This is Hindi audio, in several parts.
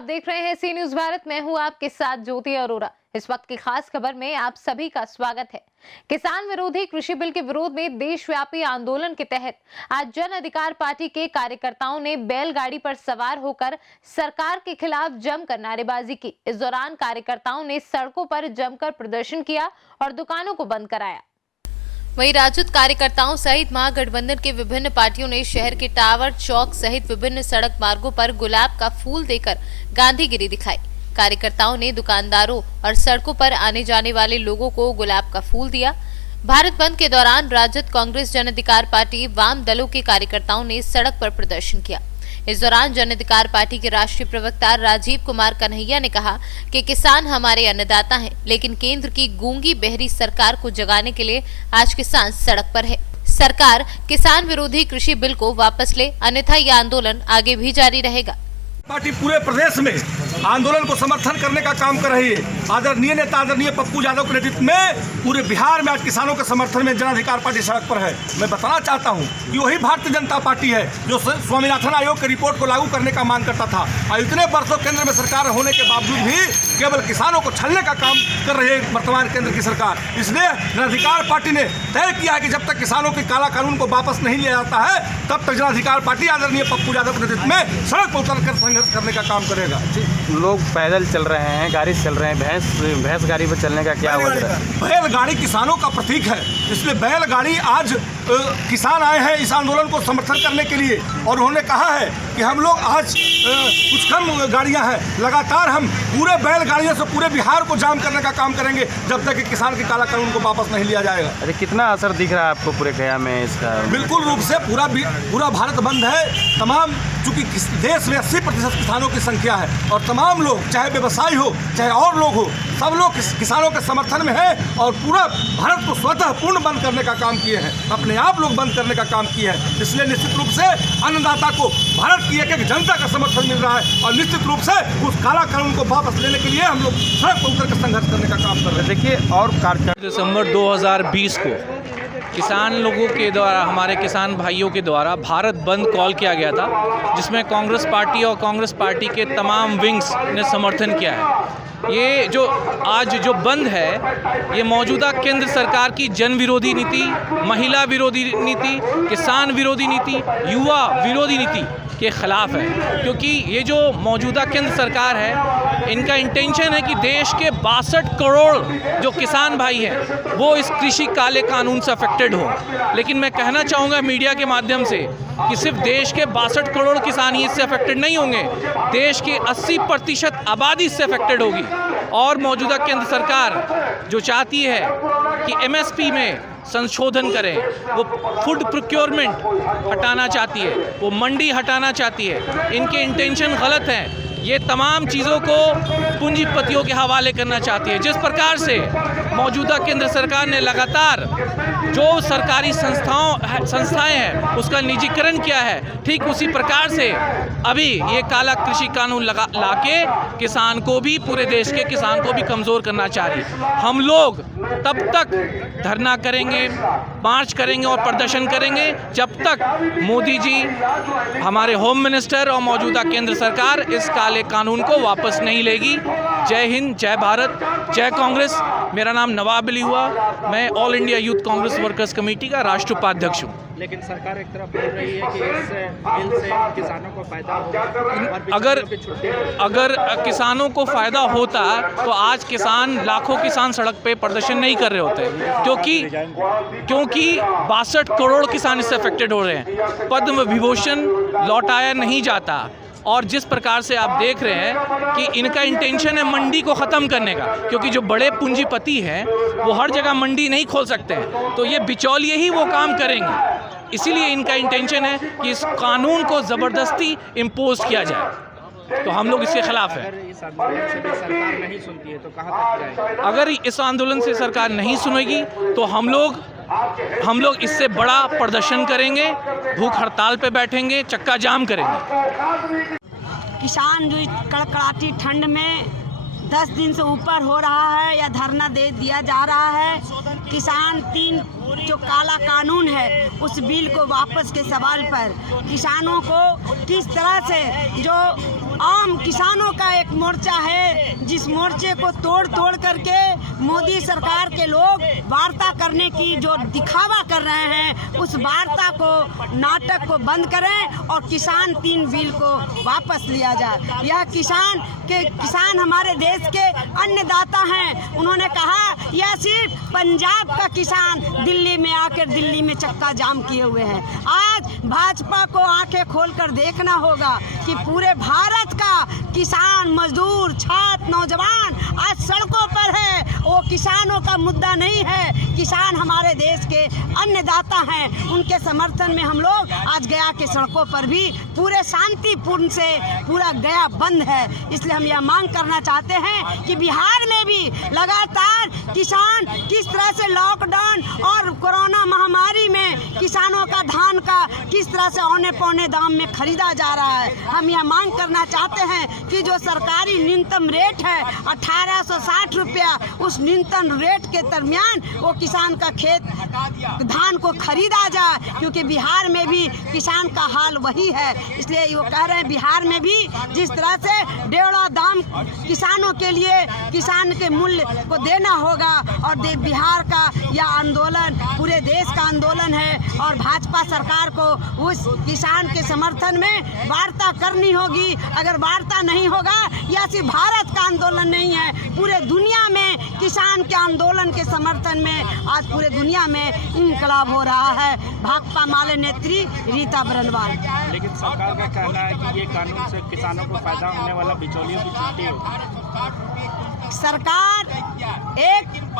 आप देख रहे हैं सी न्यूज भारत। मैं हूं आपके साथ ज्योति अरोरा। इस वक्त की खास खबर में आप सभी का स्वागत है। किसान विरोधी कृषि बिल के विरोध में देशव्यापी आंदोलन के तहत आज जन अधिकार पार्टी के कार्यकर्ताओं ने बैलगाड़ी पर सवार होकर सरकार के खिलाफ जमकर नारेबाजी की। इस दौरान कार्यकर्ताओं ने सड़कों पर जमकर प्रदर्शन किया और दुकानों को बंद कराया। वहीं राजद कार्यकर्ताओं सहित महागठबंधन के विभिन्न पार्टियों ने शहर के टावर चौक सहित विभिन्न सड़क मार्गों पर गुलाब का फूल देकर गांधीगिरी दिखाई। कार्यकर्ताओं ने दुकानदारों और सड़कों पर आने जाने वाले लोगों को गुलाब का फूल दिया। भारत बंद के दौरान राजद, कांग्रेस, जन अधिकार पार्टी, वाम दलों के कार्यकर्ताओं ने सड़क पर प्रदर्शन किया। इस दौरान जन अधिकार पार्टी के राष्ट्रीय प्रवक्ता राजीव कुमार कन्हैया ने कहा कि किसान हमारे अन्नदाता हैं, लेकिन केंद्र की गूंगी बहरी सरकार को जगाने के लिए आज किसान सड़क पर है। सरकार किसान विरोधी कृषि बिल को वापस ले, अन्यथा यह आंदोलन आगे भी जारी रहेगा। पार्टी पूरे प्रदेश में आंदोलन को समर्थन करने का काम कर रही है। आदरणीय नेता आदरणीय पप्पू यादव के नेतृत्व में पूरे बिहार में आज किसानों के समर्थन में जन अधिकार पार्टी सड़क पर है। मैं बताना चाहता हूं कि वही भारतीय जनता पार्टी है जो स्वामीनाथन आयोग की रिपोर्ट को लागू करने का मांग करता था और इतने वर्षों केंद्र में सरकार होने के बावजूद भी केवल किसानों को छलने का काम कर रही है वर्तमान केंद्र की सरकार। इसलिए जन अधिकार पार्टी ने तय किया है कि जब तक किसानों के काला कानून को वापस नहीं लिया जाता है तब तक जन अधिकार पार्टी आदरणीय पप्पू यादव के नेतृत्व में सड़क पर उतरकर संघर्ष करने का काम करेगा। लोग पैदल चल रहे हैं, गाड़ी से चल रहे हैं, भैंस गाड़ी पर चलने का क्या वजह है? बैलगाड़ी किसानों का प्रतीक है, इसलिए बैलगाड़ी आज किसान आए हैं इस आंदोलन को समर्थन करने के लिए और उन्होंने कहा है कि हम लोग आज कुछ कम गाड़ियां हैं, लगातार हम पूरे बैलगाड़ियों से पूरे बिहार को जाम करने का काम करेंगे जब तक कि किसान के काला कानून को वापस नहीं लिया जाएगा। अरे कितना असर दिख रहा है आपको पूरे गया में इसका? बिल्कुल रूप से पूरा भारत बंद है। तमाम चूंकि देश में 80% किसानों की संख्या है और तमाम लोग, चाहे व्यवसायी हो चाहे और लोग हो, सब लोग किसानों के समर्थन में हैं और पूरा भारत को स्वतः पूर्ण बंद करने का काम किए हैं, अपने आप लोग बंद करने का काम किए हैं। इसलिए निश्चित रूप से अन्नदाता को भारत की एक जनता का समर्थन मिल रहा है और निश्चित रूप से उस काला कानून को वापस लेने के लिए हम लोग सड़क पर उतर कर संघर्ष करने का काम कर रहे हैं। देखिए, और दिसंबर 2020 को किसान लोगों के द्वारा, हमारे किसान भाइयों के द्वारा भारत बंद कॉल किया गया था, जिसमें कांग्रेस पार्टी और कांग्रेस पार्टी के तमाम विंग्स ने समर्थन किया है। ये जो आज जो बंद है, ये मौजूदा केंद्र सरकार की जन विरोधी नीति, महिला विरोधी नीति, किसान विरोधी नीति, युवा विरोधी नीति के खिलाफ है। क्योंकि ये जो मौजूदा केंद्र सरकार है, इनका इंटेंशन है कि देश के 62 करोड़ जो किसान भाई हैं वो इस कृषि काले कानून से अफेक्टेड हो। लेकिन मैं कहना चाहूँगा मीडिया के माध्यम से कि सिर्फ देश के 62 करोड़ किसान ही इससे अफेक्टेड नहीं होंगे, देश की 80% आबादी इससे अफेक्टेड होगी। और मौजूदा केंद्र सरकार जो चाहती है कि MSP में संशोधन करें, वो फूड प्रोक्योरमेंट हटाना चाहती है, वो मंडी हटाना चाहती है, इनके इंटेंशन गलत हैं। ये तमाम चीज़ों को पूंजीपतियों के हवाले करना चाहती है। जिस प्रकार से मौजूदा केंद्र सरकार ने लगातार जो सरकारी संस्थाएं हैं उसका निजीकरण किया है, ठीक उसी प्रकार से अभी ये काला कृषि कानून लाके किसान को भी, पूरे देश के किसान को भी कमज़ोर करना चाह रही है। हम लोग तब तक धरना करेंगे, मार्च करेंगे और प्रदर्शन करेंगे जब तक मोदी जी, हमारे होम मिनिस्टर और मौजूदा केंद्र सरकार इस काले कानून को वापस नहीं लेगी। जय हिंद, जय भारत, जय कांग्रेस। मेरा नाम नवाब अली हुआ, मैं all India youth Congress workers committee का राष्ट्रीय उपाध्यक्ष हूँ। लेकिन सरकार एक तरफ बोल रही है कि इस बिल से किसानों को फायदा होगा। अगर किसानों को फायदा होता तो आज किसान, लाखों किसान सड़क पे प्रदर्शन नहीं कर रहे होते, क्योंकि 62 करोड़ किसान इससे अफेक्टेड हो रहे हैं। पद्म विभूषण लौटाया नहीं जाता और जिस प्रकार से आप देख रहे हैं कि इनका इंटेंशन है मंडी को ख़त्म करने का, क्योंकि जो बड़े पूंजीपति हैं वो हर जगह मंडी नहीं खोल सकते हैं, तो ये बिचौलिए ही वो काम करेंगे। इसीलिए इनका इंटेंशन है कि इस कानून को ज़बरदस्ती इम्पोज किया जाए, तो हम लोग इसके खिलाफ हैं। अगर इस आंदोलन से भी सरकार नहीं सुनती है तो कहाँ तक जाएगी? अगर इस आंदोलन से सरकार नहीं सुनेगी तो हम लोग इससे बड़ा प्रदर्शन करेंगे, भूख हड़ताल पे बैठेंगे, चक्का जाम करेंगे। किसान जो कड़कड़ाती ठंड में 10 दिन से ऊपर हो रहा है या धरना दे दिया जा रहा है। किसान 3 जो काला कानून है उस बिल को वापस के सवाल पर किसानों को किस तरह से जो आम किसानों का एक मोर्चा है, जिस मोर्चे को तोड़ तोड़ करके मोदी सरकार के लोग वार्ता करने की जो दिखावा कर रहे हैं, उस वार्ता को, नाटक को बंद करें और किसान 3 बिल को वापस लिया जाए। यह किसान हमारे देश के अन्नदाता हैं। उन्होंने कहा यह सिर्फ पंजाब का किसान दिल्ली में आकर दिल्ली में चक्का जाम किए हुए हैं। आज भाजपा को आंखें खोलकर देखना होगा कि पूरे भारत का किसान, मजदूर, छात्र, नौजवान आज सड़कों पर है। वो किसानों का मुद्दा नहीं है, किसान हमारे देश के अन्नदाता हैं। उनके समर्थन में हम लोग आज गया के सड़कों पर भी पूरे शांतिपूर्ण से पूरा गया बंद है। इसलिए हम यह मांग करना चाहते हैं कि बिहार में भी लगातार किसान किस तरह से लॉकडाउन और कोरोना महामारी में किसानों का धान का किस तरह से औने पौने दाम में खरीदा जा रहा है। हम यह मांग करना चाहते हैं कि जो सरकारी न्यूनतम रेट है 1860 रुपया, उस न्यूनतम रेट के दरमियान वो किसान का खेत धान को खरीदा जाए, क्योंकि बिहार में भी किसान का हाल वही है। इसलिए वो कह रहे हैं बिहार में भी जिस तरह से 1.5 दाम किसानों के लिए किसान के मूल्य को देना होगा। और बिहार का यह आंदोलन पूरे देश का आंदोलन है और भाजपा सरकार को उस किसान के समर्थन में वार्ता करनी होगी। अगर वार्ता नहीं होगा, यह सिर्फ भारत का आंदोलन नहीं है, पूरे दुनिया में किसान के आंदोलन के समर्थन में आज पूरे दुनिया में इनकलाब हो रहा है। भाकपा माले नेत्री रीता बरनवाल। लेकिन सरकार का कहना है कि ये कानून से किसानों को फायदा होने वाला, बिचौलियों की छुट्टी होगी। सरकार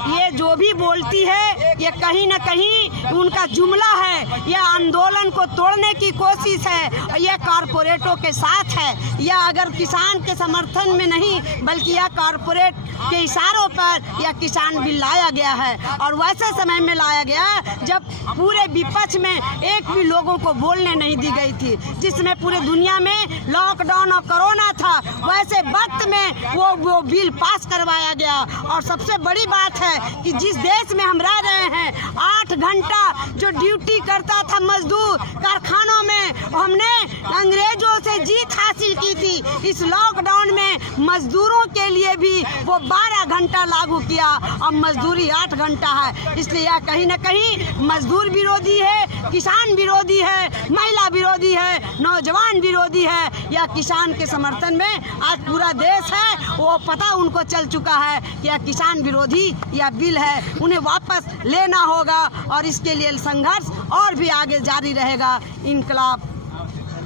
ये जो भी बोलती है, ये कहीं न कहीं उनका जुमला है। यह आंदोलन को तोड़ने की कोशिश है, यह कारपोरेटों के साथ है। यह अगर किसान के समर्थन में नहीं, बल्कि यह कारपोरेट के इशारों पर यह किसान बिल लाया गया है। और वैसे समय में लाया गया जब पूरे विपक्ष में एक भी लोगों को बोलने नहीं दी गई थी, जिसमें पूरे दुनिया में लॉकडाउन और कोरोना था। वैसे वक्त में वो बिल पास करवाया गया। और सबसे बड़ी बात है कि जिस देश में हम रह रहे हैं, 8 घंटा जो ड्यूटी करता था मजदूर कारखानों में, हमने अंग्रेजों से जीत हासिल की थी। इस लॉकडाउन में मजदूरों के लिए भी वो 12 घंटा लागू किया और मजदूरी 8 घंटा है। इसलिए यह कहीं न कहीं मजदूर विरोधी है, किसान विरोधी है, महिला विरोधी है, नौजवान विरोधी है। यह किसान के समर्थन में आज पूरा देश है, वो पता उनको चल चुका है कि यह किसान विरोधी यह बिल है, उन्हें वापस लेना होगा। और इसके लिए संघर्ष और भी आगे जारी रहेगा। इनकलाब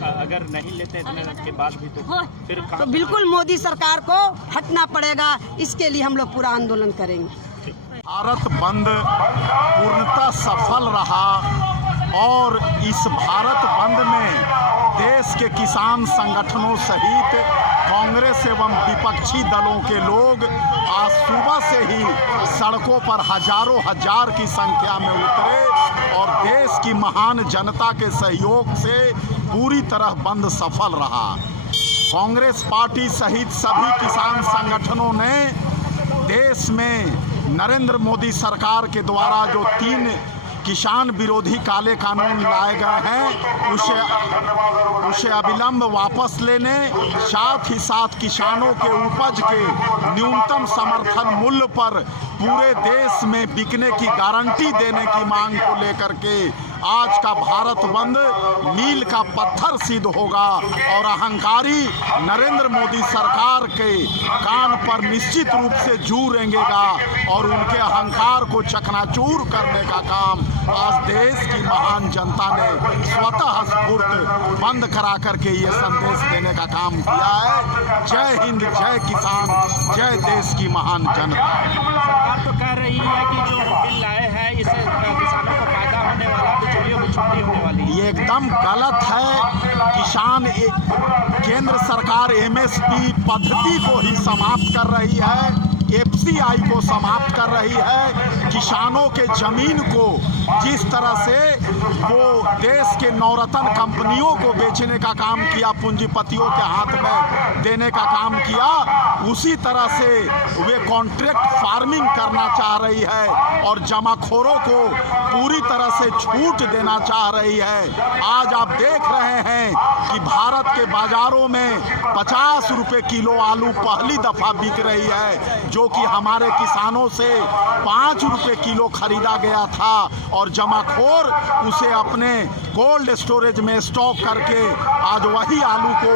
अगर नहीं लेते इतने के बाद भी तो बिल्कुल मोदी सरकार को हटना पड़ेगा। इसके लिए हम लोग पूरा आंदोलन करेंगे। भारत बंद पूर्णतः सफल रहा और इस भारत बंद में देश के किसान संगठनों सहित कांग्रेस एवं विपक्षी दलों के लोग आज सुबह से ही सड़कों पर हजारों हजार की संख्या में उतरे और देश की महान जनता के सहयोग से पूरी तरह बंद सफल रहा। कांग्रेस पार्टी सहित सभी किसान संगठनों ने देश में नरेंद्र मोदी सरकार के द्वारा जो 3 किसान विरोधी काले कानून लाए गए हैं, उसे अविलंब वापस लेने, साथ ही साथ किसानों के उपज के न्यूनतम समर्थन मूल्य पर पूरे देश में बिकने की गारंटी देने की मांग को लेकर के आज का भारत बंद मील का पत्थर सिद्ध होगा और अहंकारी नरेंद्र मोदी सरकार के कान पर निश्चित रूप से जू रेंगेगा और उनके अहंकार को चकनाचूर करने का काम आज देश की महान जनता ने स्वतः स्फूर्त बंद करा करके ये संदेश देने का काम किया है। जय हिंद, जय किसान, जय देश की महान जनता। सरकार तो कह रही है कि जो बिल लाए हैं इससे किसानों को फायदा होने वाला, बिचौलियों को छुट्टी होने वाली। ये एकदम गलत है। किसान केंद्र सरकार MSP पद्धति को ही समाप्त कर रही है। एफसीआई को समाप्त कर रही है, किसानों के जमीन को जिस तरह से वो देश के नवरत्न कंपनियों को बेचने का काम किया, पूंजीपतियों के हाथ में देने का काम किया, उसी तरह से वे कॉन्ट्रैक्ट फार्मिंग करना चाह रही है और जमाखोरों को पूरी तरह से छूट देना चाह रही है। आज आप देख रहे हैं कि भारत के बाजारों में 50 रुपए किलो आलू पहली दफा बिक रही है, जो कि हमारे किसानों से 5 रुपए किलो खरीदा गया था और जमाखोर उसे अपने कोल्ड स्टोरेज में स्टॉक करके आज वही आलू को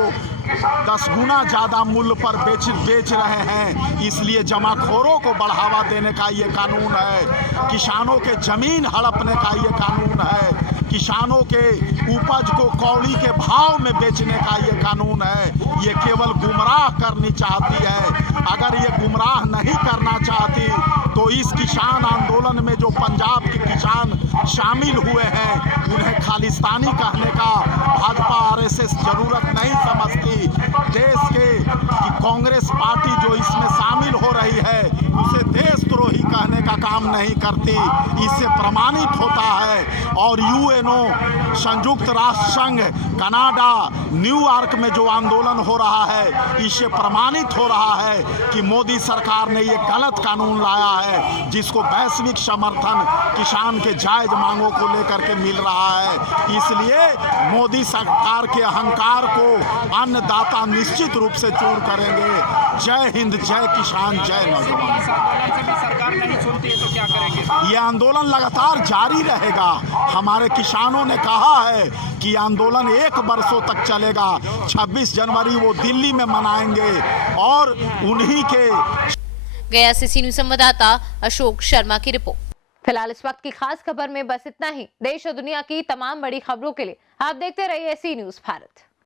10 गुना ज़्यादा मूल्य पर बेच रहे हैं। इसलिए जमाखोरों को बढ़ावा देने का ये कानून है, किसानों के जमीन हड़पने का ये कानून है, किसानों के उपज को कौड़ी के भाव में बेचने का ये कानून है। ये केवल गुमराह करनी चाहती है। अगर ये गुमराह नहीं करना चाहती तो इस किसान आंदोलन में जो पंजाब के किसान शामिल हुए हैं, उन्हें खालिस्तानी कहने का भाजपा आरएसएस जरूरत नहीं समझती। देश के कि कांग्रेस पार्टी जो इसमें शामिल हो रही है, उसे देशद्रोही कहने का काम नहीं करती। इससे प्रमाणित होता है। और यूएनओ, संयुक्त राष्ट्र संघ, कनाडा, न्यूयॉर्क में जो आंदोलन हो रहा है, इससे प्रमाणित हो रहा है कि मोदी सरकार ने ये गलत कानून लाया है, जिसको वैश्विक समर्थन किसान के जायज मांगों को लेकर के मिल रहा है। इसलिए मोदी सरकार के अहंकार को अन्नदाता निश्चित रूप से चूर करेंगे। जय हिंद, जय किसान, जय नौजवान। सरकार नहीं सुनती है तो क्या करेंगे? ये आंदोलन लगातार जारी रहेगा। हमारे किसानों ने कहा है कि आंदोलन 1 वर्षों तक चलेगा। 26 जनवरी वो दिल्ली में मनाएंगे और उन्हीं के गया से सी न्यूज़ संवाददाता अशोक शर्मा की रिपोर्ट। फिलहाल इस वक्त की खास खबर में बस इतना ही। देश और दुनिया की तमाम बड़ी खबरों के लिए आप देखते रहिए सी न्यूज़ भारत।